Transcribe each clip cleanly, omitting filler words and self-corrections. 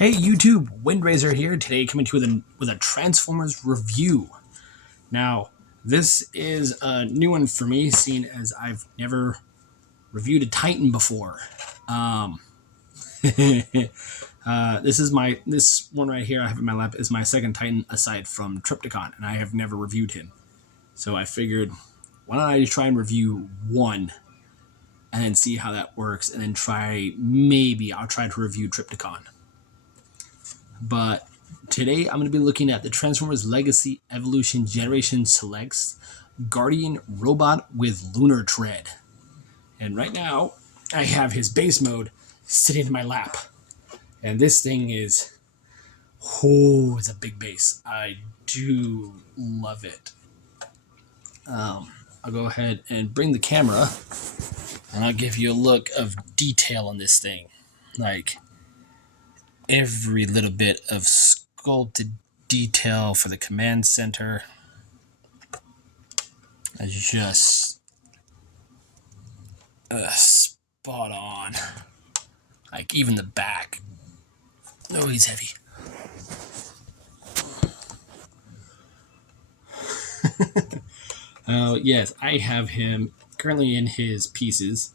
Hey YouTube, Windraiser here. Today coming to you with a Transformers review. Now, this is a new one for me, seeing as I've never reviewed a Titan before. Um, this one right here I have in my lap is my second Titan aside from Trypticon, and I have never reviewed him. So I figured, why don't I try and review one and then see how that works, and then I'll try to review Trypticon. But today I'm going to be looking at the Transformers Legacy Evolution Generation Selects Guardian Robot with Lunar Tread. And right now I have his base mode sitting in my lap. And this thing is, it's a big base. I do love it. I'll go ahead and bring the camera and I'll give you a look of detail on this thing. Like every little bit of sculpted detail for the command center is just spot on. Like even the back. Oh, he's heavy. Yes, I have him currently in his pieces.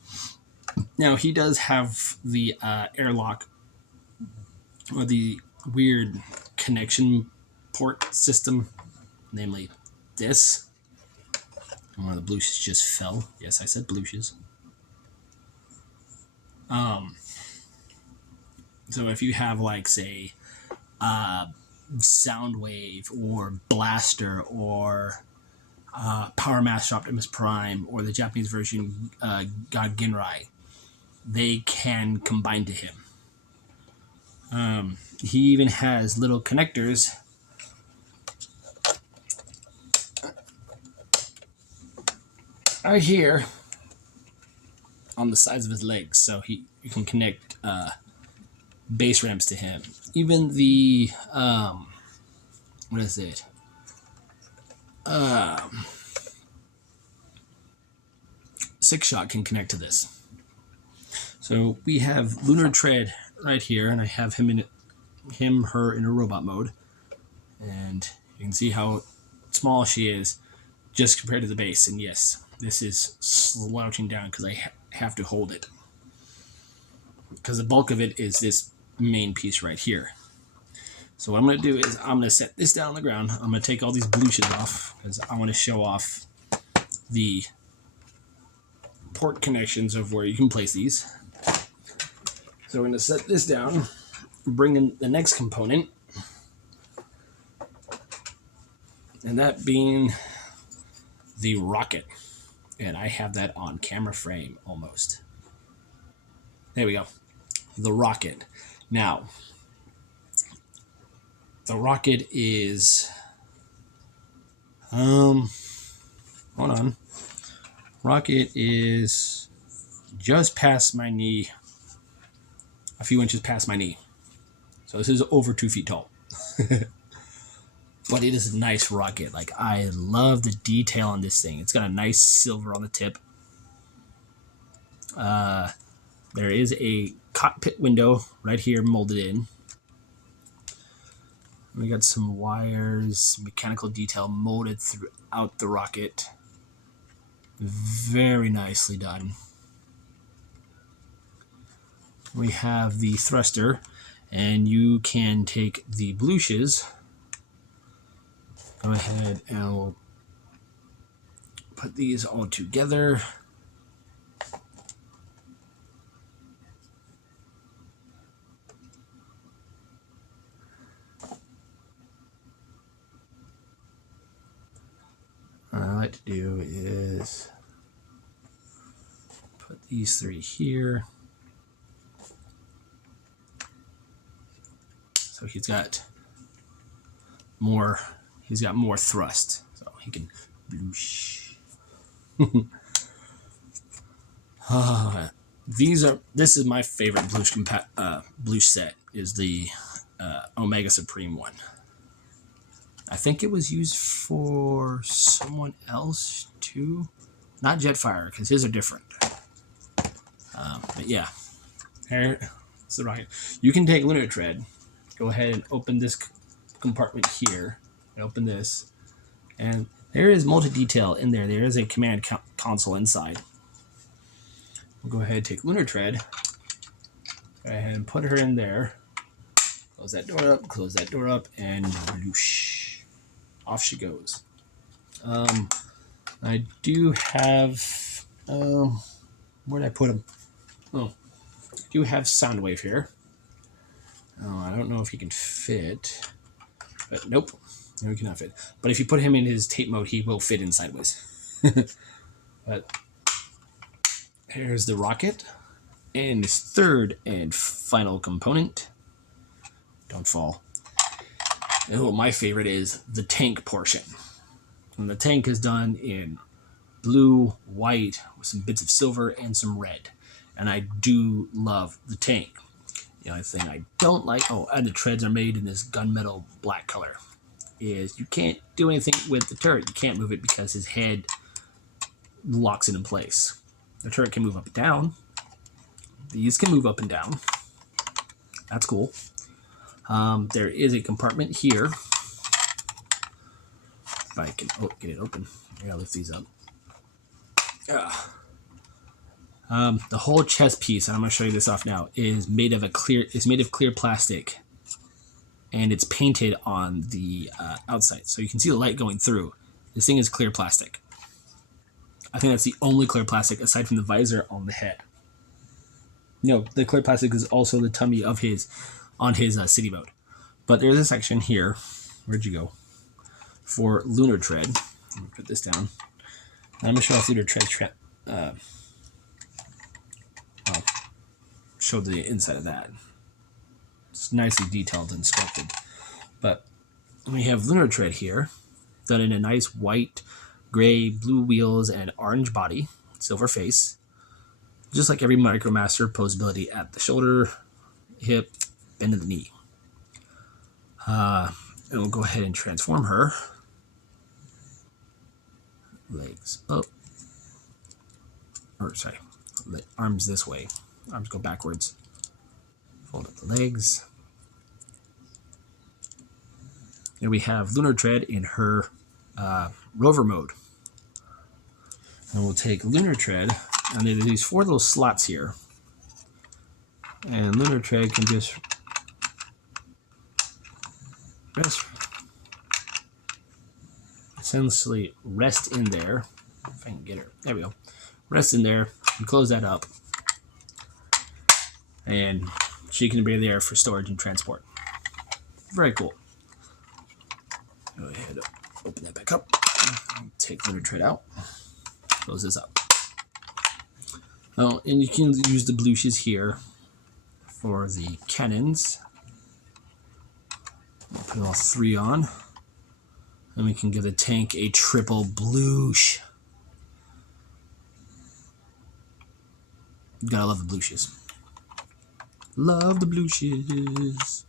Now he does have the airlock, or the weird connection port system, namely this. And one of the bluches just fell. Yes, I said bluches. So if you have, like, say, Soundwave or Blaster or Power Master Optimus Prime or the Japanese version God Ginrai, they can combine to him. He even has little connectors right here on the sides of his legs, so you can connect base ramps to him. Even the what is it? Six shot can connect to this. So we have Lunar Tread right here, and I have her in a robot mode, and you can see how small she is just compared to the base. And yes, this is slouching down because I have to hold it, because the bulk of it is this main piece right here. So what I'm going to do is I'm going to set this down on the ground. I'm going to take all these bluches off because I want to show off the port connections of where you can place these. So we're going to set this down, bring in the next component, and that being the rocket. And I have that on camera frame almost. There we go. The rocket. Now, the rocket is, hold on. Rocket is just past my knee, a few inches past my knee. So this is over 2 feet tall. But it is a nice rocket. Like, I love the detail on this thing. It's got a nice silver on the tip. There is a cockpit window right here molded in. We got some wires, mechanical detail molded throughout the rocket. Very nicely done. We have the thruster, and you can take the bluches. Go ahead and I'll put these all together. What I like to do is put these three here. So he's got more thrust. So he can bloosh. This is my favorite blush set, is the Omega Supreme one. I think it was used for someone else too. Not Jetfire, because his are different. But yeah, there's the rocket. You can take Lunar Tread go ahead and open this compartment here. And open this. And there is multi-detail in there. There is a command console inside. We'll go ahead and take Lunar Tread. Go ahead and put her in there. Close that door up, and whoosh, off she goes. I do have, where did I put him? Oh, I do have Soundwave here. Oh, I don't know if he can fit, but nope, no, he cannot fit. But if you put him in his tape mode, he will fit in sideways. But here's the rocket, and his third and final component. Don't fall. Oh, my favorite is the tank portion. And the tank is done in blue, white, with some bits of silver and some red. And I do love the tank. The only thing I don't like, and the treads are made in this gunmetal black color, is you can't do anything with the turret. You can't move it because his head locks it in place. The turret can move up and down. These can move up and down. That's cool. There is a compartment here. If I can get it open. I gotta lift these up. The whole chest piece, and I'm gonna show you this off now, is made of clear plastic, and it's painted on the outside, so you can see the light going through. This thing is clear plastic. I think that's the only clear plastic aside from the visor on the head. No, the clear plastic is also the tummy of his city mode. But there's a section here. Where'd you go? For Lunar Tread. Let me put this down. And I'm gonna show off Lunar Tread. Show the inside of that. It's nicely detailed and sculpted. But we have Lunar Tread here, done in a nice white, gray, blue wheels, and orange body, silver face. Just like every Micromaster, posability at the shoulder, hip, bend of the knee. And we'll go ahead and transform her. Legs up. Arms this way. Arms go backwards. Fold up the legs. And we have Lunar Tread in her rover mode. And we'll take Lunar Tread, and there are these 4 little slots here. And Lunar Tread can just essentially rest in there. If I can get her. There we go. Rest in there and close that up. And she can be there for storage and transport. Very cool. Go ahead, open that back up. Take Lunar Tread out. Close this up. Oh, and you can use the bluches here for the cannons. I'll put all 3 on. And we can give the tank a triple bluche. Gotta love the bluches. Love the bluches.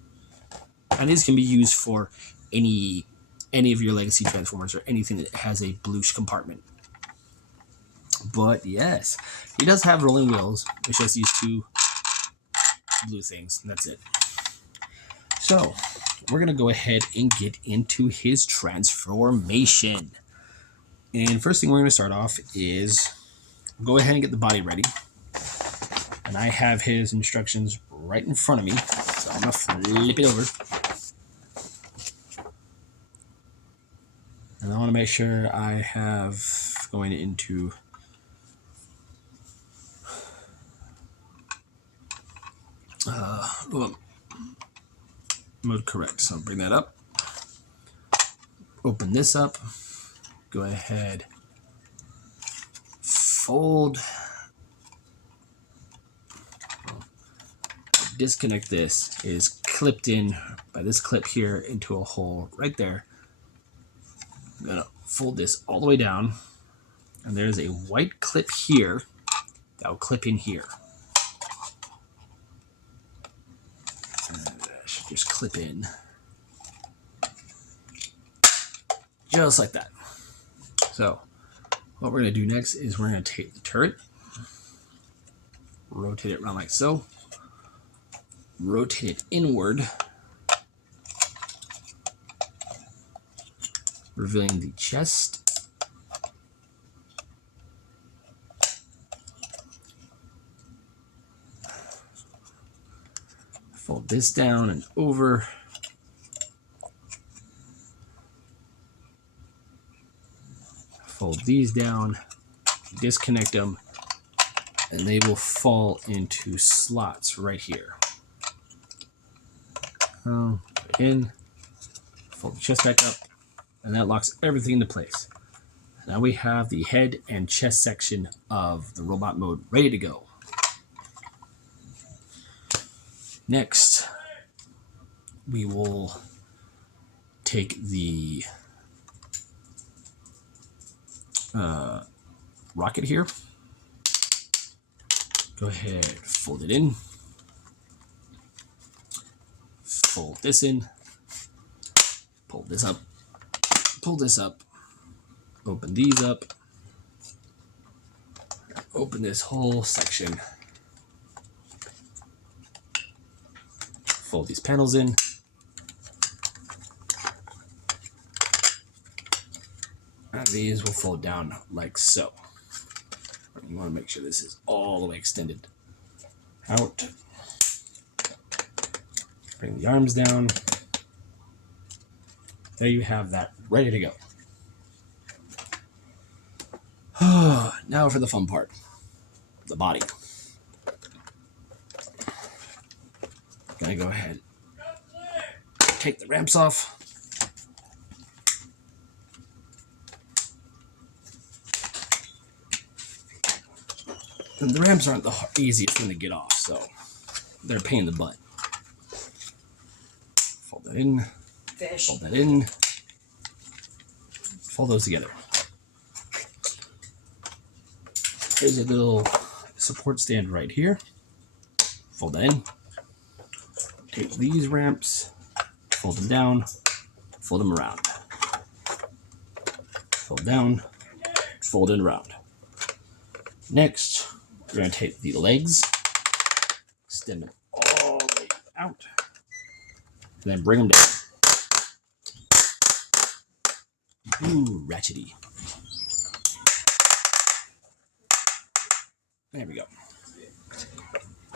And these can be used for any of your legacy transformers or anything that has a bluche compartment. But yes, he does have rolling wheels. It's just these 2 blue things, and that's it. So we're gonna go ahead and get into his transformation. And first thing we're gonna start off is go ahead and get the body ready. And I have his instructions right in front of me, so I'm gonna flip it over. And I want to make sure I have going into mode correct. So I'll bring that up. Open this up. Go ahead. Fold. Disconnect this is clipped in by this clip here into a hole right there. I'm gonna fold this all the way down, and there's a white clip here that will clip in here. And I should just clip in just like that. So what we're gonna do next is we're gonna take the turret, rotate it around like so, rotate it inward, revealing the chest. Fold this down and over. Fold these down, disconnect them, and they will fall into slots right here. In, fold the chest back up, and that locks everything into place. Now we have the head and chest section of the robot mode ready to go. Next, we will take the rocket here. Go ahead, fold it in. Fold this in. Pull this up. Pull this up. Open these up. Open this whole section. Fold these panels in. And these will fold down like so. You want to make sure this is all the way extended out. Bring the arms down. There you have that ready to go. Now for the fun part, the body. Gonna go ahead, take the ramps off. And the ramps aren't the easiest thing to get off, so they're a pain in the butt. Fold that in. Fish. Fold that in. Fold those together. Here's a little support stand right here. Fold that in. Take these ramps, fold them down, fold them around. Fold down, fold it around. Next, we're going to take the legs, extend them all the way out, and then bring them down. Ooh, ratchety. There we go.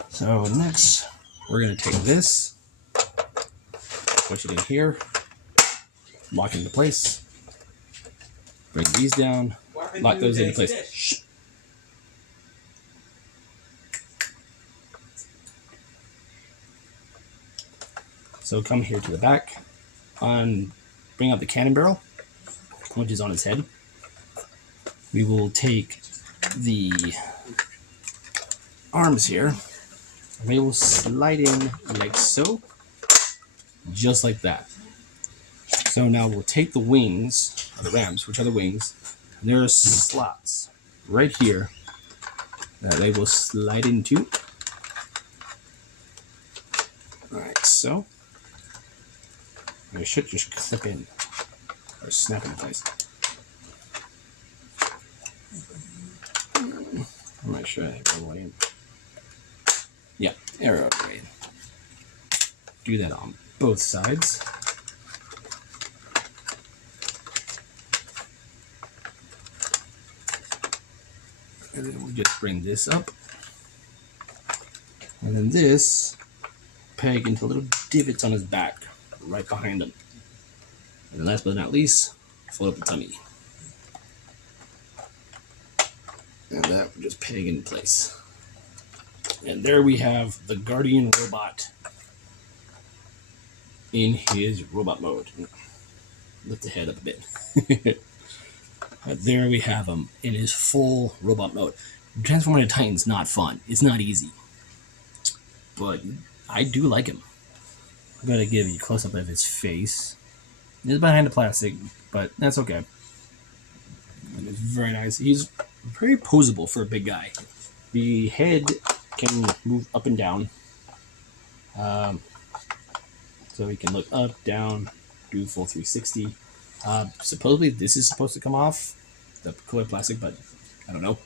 So next, we're going to take this, push it in here, lock it into place, bring these down, lock those into place. Shh. So come here to the back, bring out the cannon barrel, which is on his head. We will take the arms here, and we will slide in like so, just like that. So now we'll take the wings, or the rams, which are the wings, and there are slots right here that they will slide into. Alright, so they should just clip in or snap in place. I'm not sure I have it all the way in. Yeah, arrow all the way in. Do that on both sides. And then we'll just bring this up. And then this peg into little divots on his back, right behind him. And last but not least, fold up the tummy. And that will just peg in place. And there we have the Guardian robot in his robot mode. Lift the head up a bit. But there we have him in his full robot mode. Transforming a Titan's not fun. It's not easy. But I do like him. I'm going to give you a close-up of his face. He's behind the plastic, but that's okay. And it's very nice. He's very posable for a big guy. The head can move up and down. So he can look up, down, do full 360. Supposedly this is supposed to come off the colored plastic, but I don't know.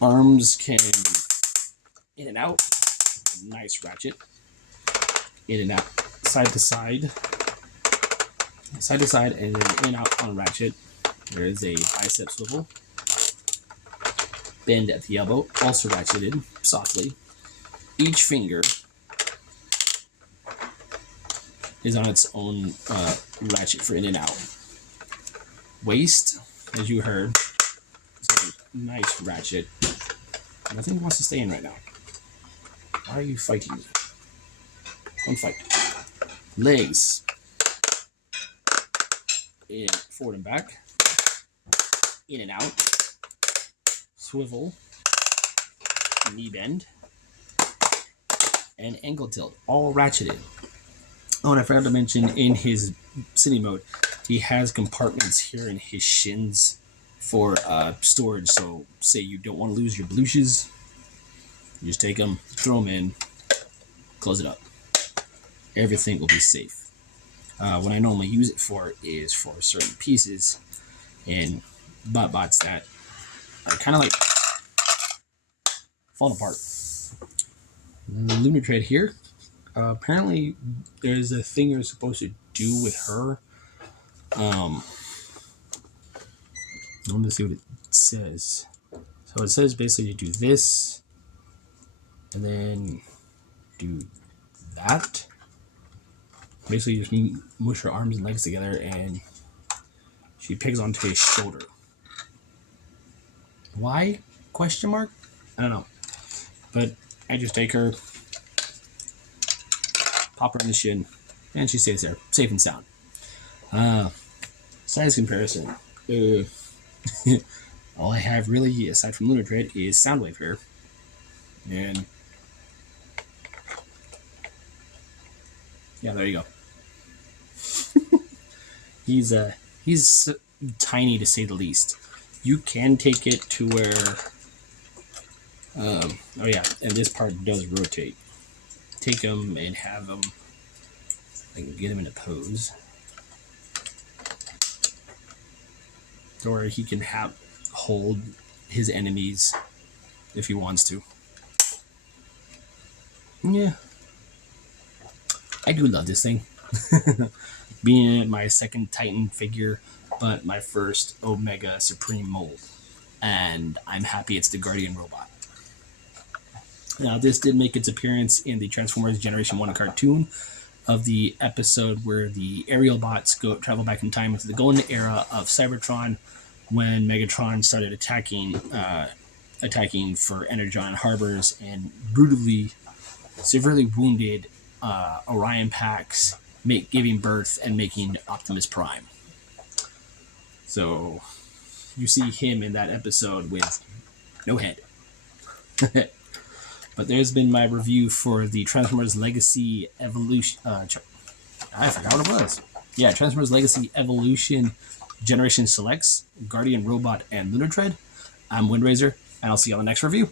Arms can in and out. Nice ratchet. In and out, side to side. side to side, and then in and out on a ratchet. There is a bicep swivel. Bend at the elbow, also ratcheted softly. Each finger is on its own ratchet for in and out. Waist, as you heard, is a nice ratchet. Nothing wants to stay in right now. Why are you fighting me? Don't fight. Legs. In, forward and back. In and out. Swivel. Knee bend. And ankle tilt. All ratcheted. Oh, and I forgot to mention, in his city mode, he has compartments here in his shins for storage. So, say you don't want to lose your blouses, you just take them, throw them in, close it up. Everything will be safe. What I normally use it for is for certain pieces and bots that are kind of like falling apart. The lunar tread here. Apparently, there's a thing you're supposed to do with her. I'm going to see what it says. So it says basically to do this, and then do that. Basically, you just mush her arms and legs together, and she pegs onto his shoulder. Why? Question mark? I don't know. But I just take her, pop her in the shin, and she stays there, safe and sound. Size comparison. All I have really, aside from lunar tread, is Soundwave here. And yeah, there you go. He's tiny to say the least. You can take it to where oh yeah, and this part does rotate. Take him and have him, I can get him in a pose to where he can hold his enemies if he wants to. Yeah, I do love this thing. Being my second Titan figure, but my first Omega Supreme mold, and I'm happy it's the Guardian robot. Now, this did make its appearance in the Transformers Generation 1 cartoon of the episode where the aerial bots travel back in time into the golden era of Cybertron, when Megatron started attacking for Energon harbors and brutally, severely wounded Orion Pax, giving birth and making Optimus Prime. So, you see him in that episode with no head. But there's been my review for the Transformers Legacy Evolution. I forgot what it was. Yeah, Transformers Legacy Evolution Generation Selects, Guardian Robot, and Lunar Tread. I'm Windraiser, and I'll see you on the next review.